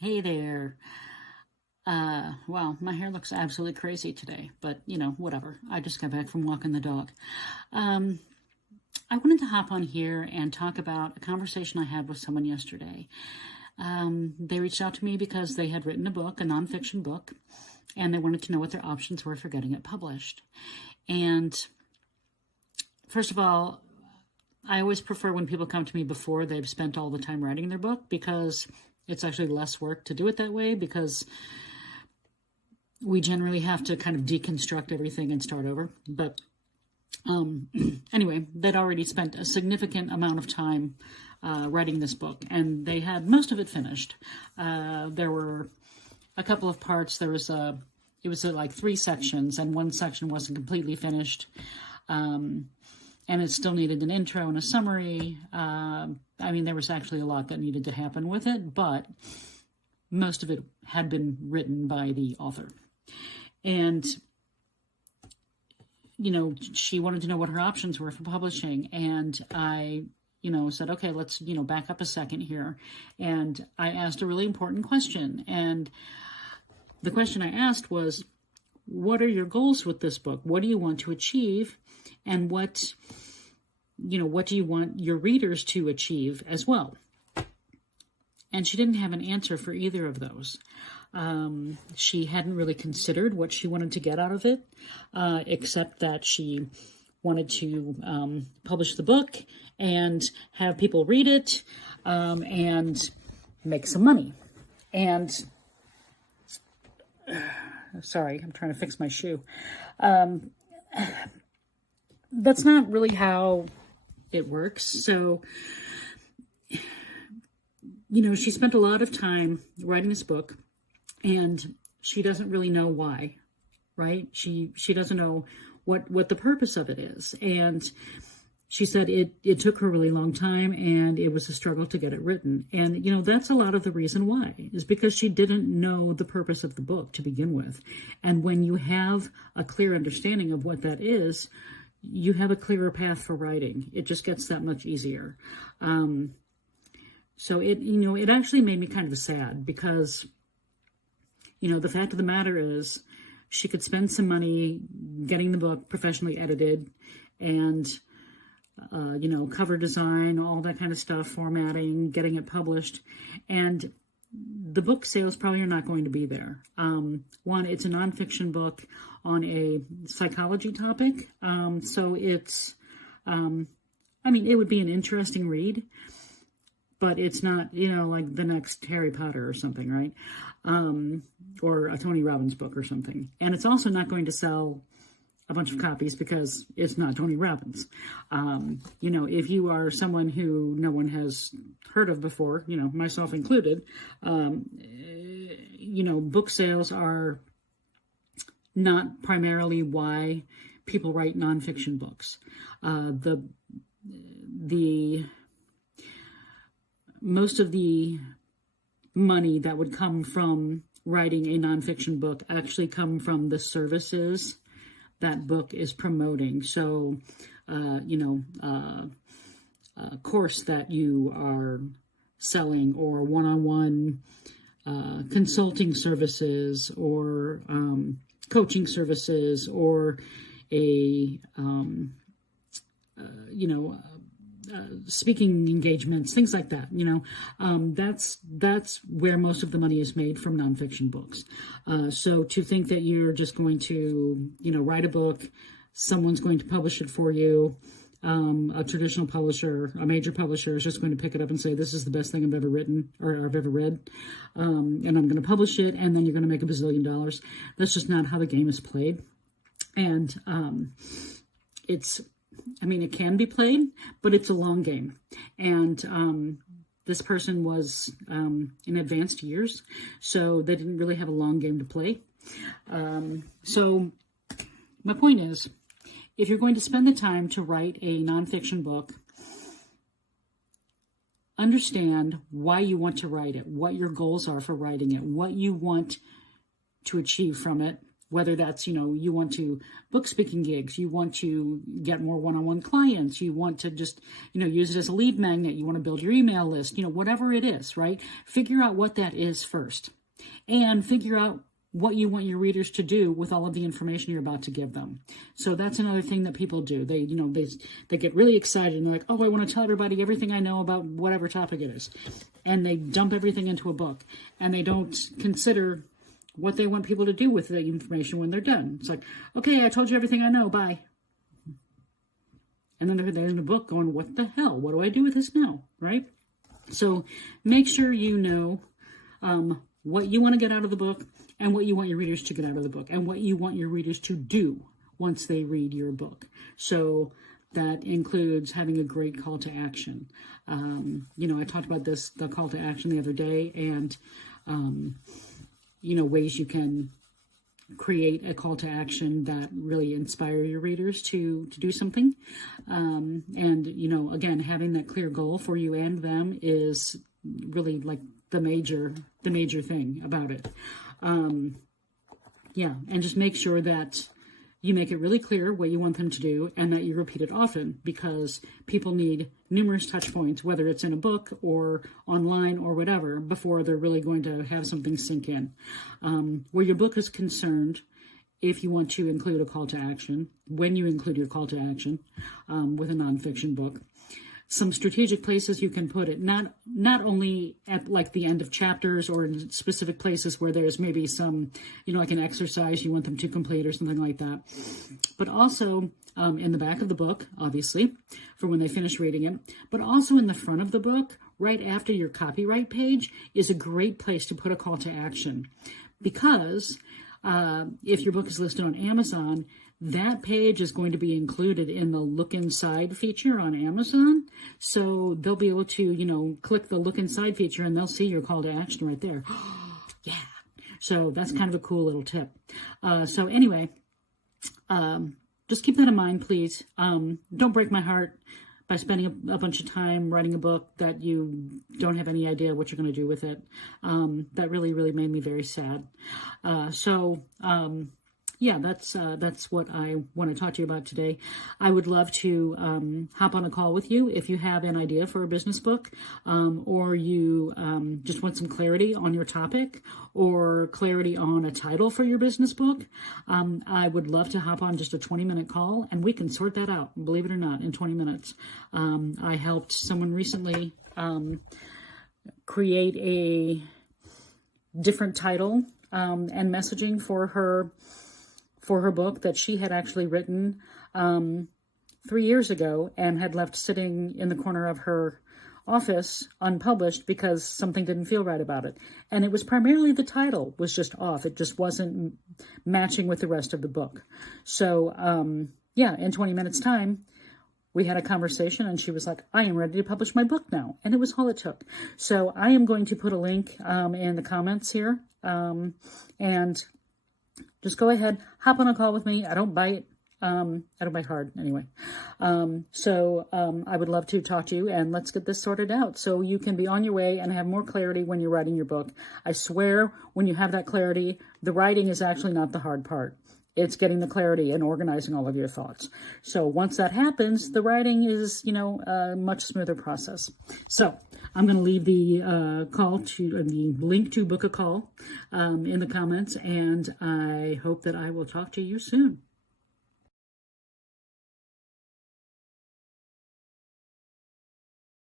Hey there. Well, my hair looks absolutely crazy today, but whatever. I just got back from walking the dog. Um, I wanted to hop on here and talk about a conversation I had with someone yesterday. They reached out to me because they had written a book, a nonfiction book, and they wanted to know what their options were for getting it published. And first of all, I always prefer when people come to me before they've spent all the time writing their book, because it's actually less work to do it that way, because we generally have to kind of deconstruct everything and start over. But anyway, they'd already spent a significant amount of time writing this book, and they had most of it finished. There were a couple of parts. It was like 3 sections, and one section wasn't completely finished. And it still needed an intro and a summary. There was actually a lot that needed to happen with it, but most of it had been written by the author. And, she wanted to know what her options were for publishing. And I, said, okay, let's, back up a second here. And I asked a really important question. And the question I asked was, what are your goals with this book? What do you want to achieve? And what do you want your readers to achieve as well? And she didn't have an answer for either of those. She hadn't really considered what she wanted to get out of it, except that she wanted to publish the book and have people read it and make some money. And sorry, I'm trying to fix my shoe. That's not really how it works. So, she spent a lot of time writing this book, and she doesn't really know why, right? She doesn't know what the purpose of it is. And she said it took her a really long time, and it was a struggle to get it written. And, that's a lot of the reason why, is because she didn't know the purpose of the book to begin with. And when you have a clear understanding of what that is, you have a clearer path for writing. It just gets that much easier. So it actually made me kind of sad, because, the fact of the matter is she could spend some money getting the book professionally edited and, cover design, all that kind of stuff, formatting, getting it published. And the book sales probably are not going to be there. One, it's a nonfiction book on a psychology topic. So it's, it would be an interesting read, but it's not, like the next Harry Potter or something, right? Or a Tony Robbins book or something. And it's also not going to sell a bunch of copies because it's not Tony Robbins. If you are someone who no one has heard of before, myself included, book sales are not primarily why people write nonfiction books. The most of the money that would come from writing a nonfiction book actually come from the services that book is promoting. So, a course that you are selling, or one-on-one consulting services, or coaching services, or a, speaking engagements, things like that. That's where most of the money is made from nonfiction books. So to think that you're just going to, write a book, someone's going to publish it for you, a traditional publisher, a major publisher is just going to pick it up and say, this is the best thing I've ever written or I've ever read, and I'm going to publish it, and then you're going to make $1 bazillion. That's just not how the game is played. And it can be played, but it's a long game. And this person was in advanced years, so they didn't really have a long game to play. So my point is, if you're going to spend the time to write a nonfiction book, understand why you want to write it, what your goals are for writing it, what you want to achieve from it, whether that's, you want to book speaking gigs, you want to get more one-on-one clients, you want to just, use it as a lead magnet, you want to build your email list, whatever it is, right? Figure out what that is first, and figure out what you want your readers to do with all of the information you're about to give them. So that's another thing that people do. They, they get really excited and they're like, oh, I want to tell everybody everything I know about whatever topic it is. And they dump everything into a book, and they don't consider what they want people to do with the information when they're done. It's like, okay, I told you everything I know, bye. And then they're in the book going, what the hell? What do I do with this now, right? So make sure you know what you want to get out of the book, and what you want your readers to get out of the book, and what you want your readers to do once they read your book. So that includes having a great call to action. I talked about the call to action the other day, and ways you can create a call to action that really inspire your readers to do something. Again, having that clear goal for you and them is really like the major thing about it. And just make sure that you make it really clear what you want them to do, and that you repeat it often, because people need numerous touch points, whether it's in a book or online or whatever, before they're really going to have something sink in. Where your book is concerned, if you want to include a call to action, when you include your call to action with a nonfiction book, some strategic places you can put it, not only at like the end of chapters or in specific places where there's maybe some, like an exercise you want them to complete or something like that, but also in the back of the book, obviously, for when they finish reading it, but also in the front of the book, right after your copyright page, is a great place to put a call to action. Because if your book is listed on Amazon, that page is going to be included in the look inside feature on Amazon. So they'll be able to, click the look inside feature, and they'll see your call to action right there. Yeah. So that's kind of a cool little tip. So anyway, just keep that in mind, please. Don't break my heart by spending a bunch of time writing a book that you don't have any idea what you're going to do with it. That really, really made me very sad. That's what I want to talk to you about today. I would love to hop on a call with you if you have an idea for a business book, or you just want some clarity on your topic, or clarity on a title for your business book. I would love to hop on just a 20-minute call, and we can sort that out, believe it or not, in 20 minutes. I helped someone recently create a different title and messaging for her book that she had actually written 3 years ago and had left sitting in the corner of her office unpublished because something didn't feel right about it. And it was primarily the title was just off. It just wasn't matching with the rest of the book. So, in 20 minutes time, we had a conversation, and she was like, I am ready to publish my book now. And it was all it took. So I am going to put a link in the comments here. And just go ahead, hop on a call with me. I don't bite. I don't bite hard anyway. I would love to talk to you, and let's get this sorted out so you can be on your way and have more clarity when you're writing your book. I swear, when you have that clarity, the writing is actually not the hard part. It's getting the clarity and organizing all of your thoughts. So once that happens, the writing is, a much smoother process. So I'm going to leave the the link to book a call in the comments, and I hope that I will talk to you soon.